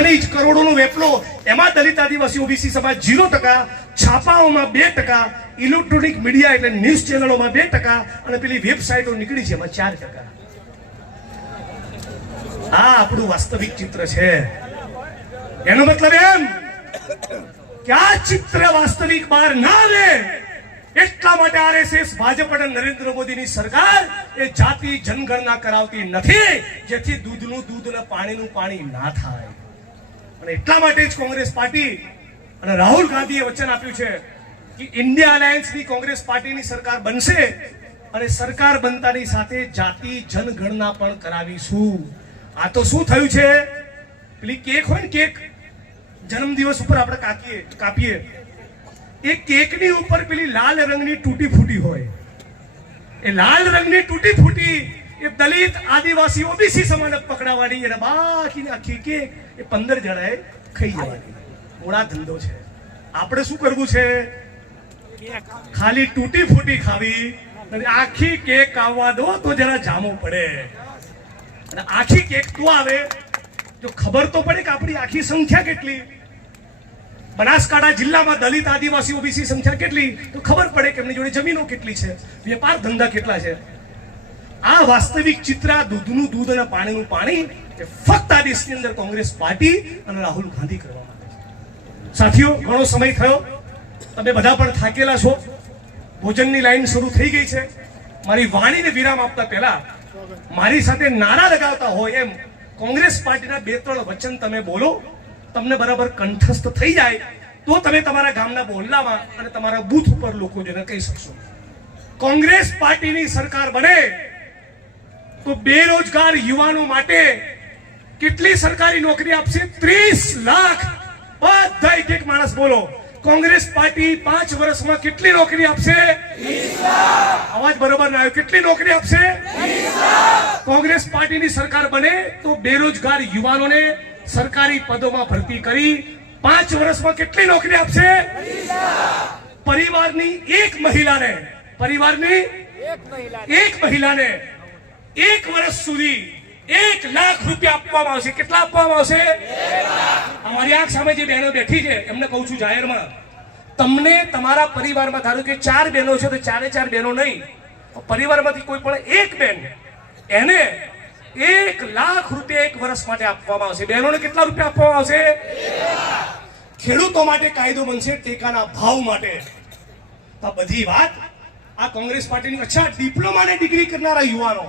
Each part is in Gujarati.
ખનીજ કરોડોનો વેપલો, એમાં દલિત આદિવાસી ઓબીસી સમાજ 0%, છાપાઓમાં 2%, ઇલેક્ટ્રોનિક મીડિયા એટલે ન્યૂઝ ચેનલોમાં 2% અને પેલી વેબસાઇટો નીકળી છે એમાં 4%. આ આપણું વાસ્તવિક ચિત્ર છે. એનો મતલબ એમ કે આ ચિત્ર વાસ્તવિક બહાર ના આવે એટલા માટે આરએસએસ, ભાજપ અને નરેન્દ્ર મોદીની સરકાર એ જાતિ જનગણના કરાવતી નથી, જેથી દૂધનું દૂધ અને પાણીનું પાણી ના થાય. અને એટલા માટે જ કોંગ્રેસ પાર્ટી અને રાહુલ ગાંધીએ વચન આપ્યું છે કે ઇન્ડિયા અલાયન્સની કોંગ્રેસ પાર્ટીની સરકાર બનશે અને સરકાર બનતાની સાથે જાતિ જનગણના પણ કરાવીશું. આ તો શું થયું છે, પેલી કેક હોય ને, કેક જન્મદિવસ ઉપર આપણે કાપીએ, એ કેકની ઉપર પેલી લાલ રંગની તૂટી ફૂટી હોય. એ લાલ રંગની તૂટી ફૂટી એ દલિત આદિવાસી ઓબીસી સમાજને પકડાવવાની અને બાકીની આખી કેક એ 15 જણાએ ખાઈ જવાની. મોડા ધંધો છે. આપણે શું કરવું છે, ખાલી તૂટી ફૂટી ખાવી અને આખી કેક આવવા દો તો જરા જામો પડે. અને આખી કેક તો આવે જો ખબર તો પડે કે આપણી આખી સંખ્યા કેટલી. બનાસકાંઠા જિલ્લામાં દલિત આદિવાસી ઓબીસી સંખ્યા કેટલી તો ખબર પડે કે એમની જોડે જમીનો કેટલી છે, વેપાર ધંધા કેટલા છે. આ વાસ્તવિક ચિત્ર, દૂધનું દૂધ અને પાણીનું પાણી એ ફક્ત આ દેશની અંદર કોંગ્રેસ પાર્ટી અને રાહુલ ગાંધી કરવા માંગે છે. સાથીઓ, ઘણો સમય થયો, તમે બધા પણ થાકેલા છો, ભોજનની લાઈન શરૂ થઈ ગઈ છે. મારી વાણીને વિરામ આપતા પહેલા મારી સાથે નારા લગાવતા હોય એમ કોંગ્રેસ પાર્ટીના 2-3 વચન તમે બોલો, તમને બરાબર કંઠસ્થ થઈ જાય તો તમે તમારા ગામના બોલલામાં અને તમારા બૂથ ઉપર લોકો જોઈને કહી શકશો. કોંગ્રેસ પાર્ટીની સરકાર બને તો બેરોજગાર યુવાનો માટે કેટલી સરકારી નોકરી આપશે? 30 લાખ. બધા એક માણસ બોલો, કોંગ્રેસ પાર્ટી 5 વર્ષમાં કેટલી નોકરી આપશે? 30 લાખ. અવાજ બરોબર ના આવ્યો. કેટલી નોકરી આપશે? 30 લાખ. કોંગ્રેસ પાર્ટીની સરકાર બને તો બેરોજગાર યુવાનોને સરકારી પદોમાં ભરતી કરી 5 વર્ષમાં કેટલી નોકરી આપશે? 30 લાખ. પરિવારની એક મહિલાને 1 વર્ષ સુધી 1 લાખ રૂપિયા આપવામાં આવશે. કેટલા આપવામાં આવશે? 1 લાખ. અમારી આંખ સામે જે બહેનો બેઠી છે એમને કહું છું જાહેરમાં, તમને તમારા પરિવારમાં ધારો કે 4 બહેનો છે તો 4 બહેનો નહીં, પરિવારમાંથી કોઈ પણ એક બેન એને 1 લાખ રૂપિયા 1 વર્ષ માટે આપવામાં આવશે. બહેનોને કેટલા રૂપિયા આપવામાં આવશે? 1 લાખ. ખેડૂતો માટે કાયદો બનશે ટેકાના ભાવ માટે. આ બધી વાત આ કોંગ્રેસ પાર્ટીની. અચ્છા, ડિપ્લોમાની ડિગ્રી કરનારા યુવાનો,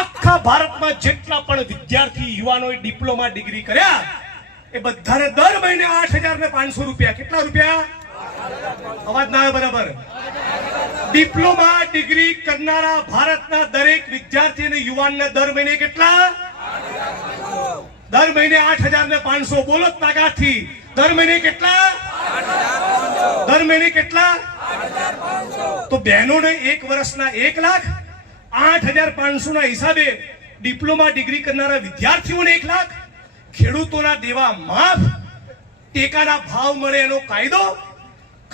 આખા ભારતમાં જેટલા પણ વિદ્યાર્થી યુવાનોએ ડિપ્લોમા ડિગ્રી કર્યા એ બધાને દર મહિને 8,500 રૂપિયા. કેટલા રૂપિયા? અવાજ ના આવે બરાબર. ડિપ્લોમા ડિગ્રી કરનારા ભારતના દરેક વિદ્યાર્થી અને યુવાનને દર મહિને કેટલા? દર મહિને 8,500. બોલો તાકાતથી. દર મહિને કેટલા? દર મહિને કેટલા? તો બહેનોને 1 વર્ષના 1 લાખ, 8,500 ના હિસાબે ડિપ્લોમા ડિગ્રી કરનારા વિદ્યાર્થીઓને 1 લાખ, ખેડૂતોના દેવા માફ, ટેકાના ભાવ મળે એનો કાયદો,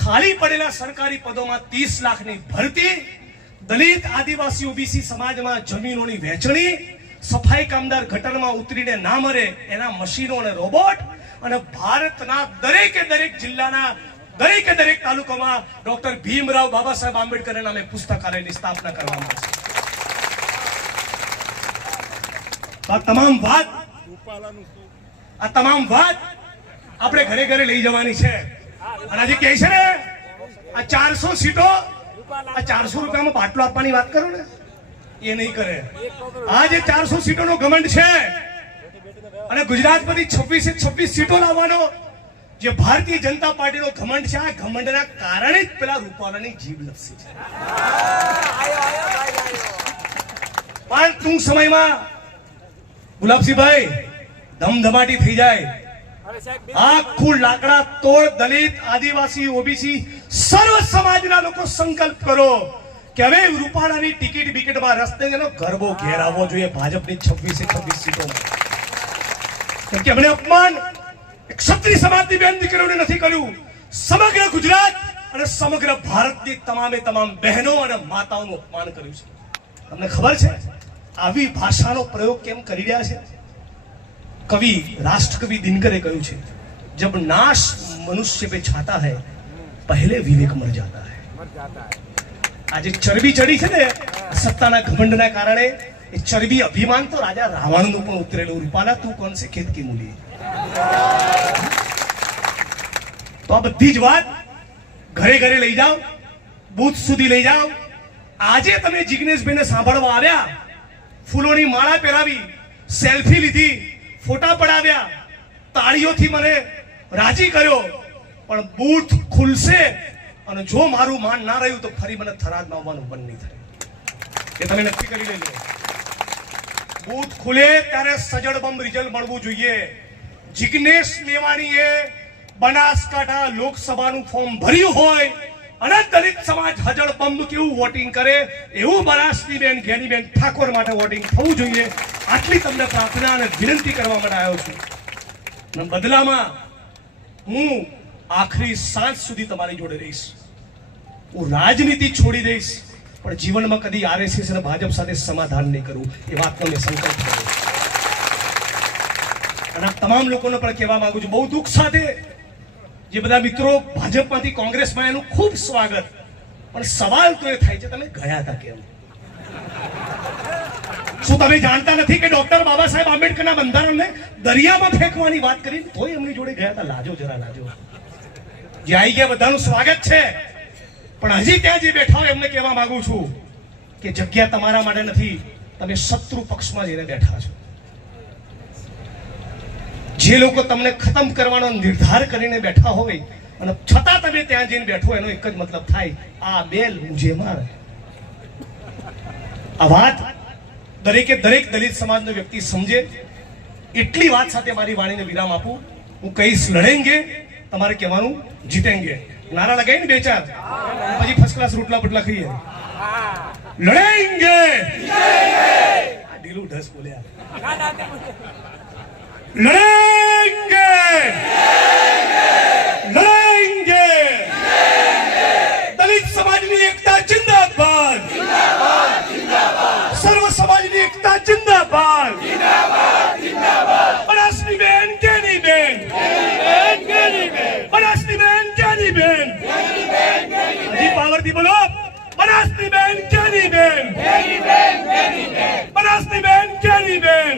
ખાલી પડેલા સરકારી પદોમાં 30 લાખની ભરતી, દલિત આદિવાસી ઓબીસી સમાજમાં જમીનોની વહેંચણી, સફાઈ કામદાર ગટરમાં ઉતરીને ના મરે એના મશીનો અને રોબોટ, અને ભારતના દરેકે દરેક જિલ્લાના દરેકે દરેક તાલુકામાં ડોક્ટર ભીમરાવ બાબા સાહેબ આંબેડકરના નામે પુસ્તકાલયની સ્થાપના કરવામાં આવશે. આ તમામ વાત આપણે ઘરે ઘરે લઈ જવાની છે. અને આજે કહે છે ને આ 400 સીટો, આ 400 રૂપિયામાં બાટલો આપવાની વાત કરો ને, એ નહીં કરે. આ જે 400 સીટોનો ઘમંડ છે અને ગુજરાતમાંથી 26 સીટો લાવવાનો જે ભારતીય જનતા પાર્ટીનો ઘમંડ છે, આ ઘમંડના કારણે જ પેલા રૂપાલાની જીભ લપસી છે. પણ ટૂંક સમયમાં ગુલાબસિંહભાઈ ધમધમાટી થઈ જાય. આખું લાકડા તોડ દલિત આદિવાસી ઓબીસી સર્વ સમાજના લોકો સંકલ્પ કરો કે હવે રૂપાલાની ટિકિટ બિકિટમાં રસ્તે ગરબો ઘેરાવવો જોઈએ ભાજપની 26 સીટોમાં. કે અમને અપમાન ક્ષત્રિય સમાજની બેન દીકરીઓને નથી કર્યું, સમગ્ર ગુજરાત અને સમગ્ર ભારતની તમામ બહેનો અને માતાઓનું અપમાન કર્યું છે. તમને ખબર છે આવી ભાષાનો પ્રયોગ કેમ કરી રહ્યા છે? कवि राष्ट्र कवि दिनकरे कहूं छे, जब नाश मनुष्य पे छाता है पहले विवेक मर जाता है। आज चरबी चढ़ी छे ने सत्ताना घमंडना कारणे ए चरबी अभिमान तो राजा रावणનું પણ ઉતરેલું, રૂપાલા તું કોણ છે ખેત की मूली। તો આ બધી જ વાત ઘરે ઘરે લઈ જાઓ, બૂથ સુધી લઈ જાઓ। આજે તમે જિગ્નેશભાઈને સાંભળવા આવ્યા, ફૂલોની માળા પહેરાવી, સેલ્ફી લીધી, ફોટા પડાવ્યા, તાળીઓથી મને રાજી કર્યો, પણ બૂથ ખુલશે અને જો મારું માન ના રહ્યું તો ફરી મને થરાદમાં આવવાનું બંધ નહીં થાય, એ તમે નક્કી કરી લેજો। બૂથ ખુલે ત્યારે સજડ રિઝલ્ટ મળવું જોઈએ। જિગ્નેશ મેવાણીએ બનાસકાંઠા લોકસભાનું ફોર્મ ભર્યું હોય અને દલિત સમાજ હજળ બંબ કેવું વોટિંગ કરે એવું બનાસનીબેન જ્ઞાનીબેન ઠાકોર માટે વોટિંગ થવું જોઈએ। આટલી તમને પ્રાર્થના અને વિનંતી કરવા માટે આવ્યો છું। અને બદલામાં હું આખરી સાંજ સુધી તમારી જોડે રહીશ। હું રાજનીતિ છોડી દઈશ પણ જીવનમાં કદી આરએસએસ અને ભાજપ સાથે સમાધાન નહીં કરું, એ વાતનો મેં સંકલ્પ કર્યો। અને આ તમામ લોકોને પણ કહેવા માંગુ છું, બહુ દુઃખ સાથે જે બધા મિત્રો ભાજપમાંથી કોંગ્રેસમાં એનું ખૂબ સ્વાગત, પણ સવાલ તો એ થાય છે તમે ગયા હતા કેમ? શું તમે જાણતા નથી કે ડોક્ટર બાબા સાહેબ આંબેડકરના બંધારણને દરિયામાં ફેંકવાની વાત કરી તોય એમની જોડે ગયા હતા? લાજો જરા લાજો, જે આવી ગયા બધાનું સ્વાગત છે, પણ હજી ત્યાં જે બેઠા હોય એમને કહેવા માંગુ છું કે જગ્યા તમારા માટે નથી, તમે શત્રુ પક્ષમાં જઈને બેઠા છો। જે લોકો તમને ખતમ કરવાનો નિર્ધાર કરીને બેઠા હોય અને છતાં તમે ત્યાં જઈને બેઠો, એનો એક જ મતલબ થાય આ બેલ મુજે માર। આ વાત દરેકે દરેક દલિત સમાજનો વ્યક્તિ સમજે એટલી વાત સાથે મારી વાણીને વિરામ આપું। હું કહીશ લડેંગે, તમારે કહેવાનું જીતેંગે। નારા લગાવીને બે ચાર પછી ફર્સ્ટ ક્લાસ રોટલા બટલા ખાઈએ। લડેંગે, ઢીલું ઢસ બોલ્યા, लड़ेंगे लड़ेंगे दलित समाजની એકતા जिंदाबाद, सर्व समाजની એકતા जिंदाबाद, બનાસની બેન કેની બેન, બનાસની બેન કેની બેન, હજી પાવરથી બોલો, બનાસની બેન કેની બેન, બનાસની બેન કેની બેન।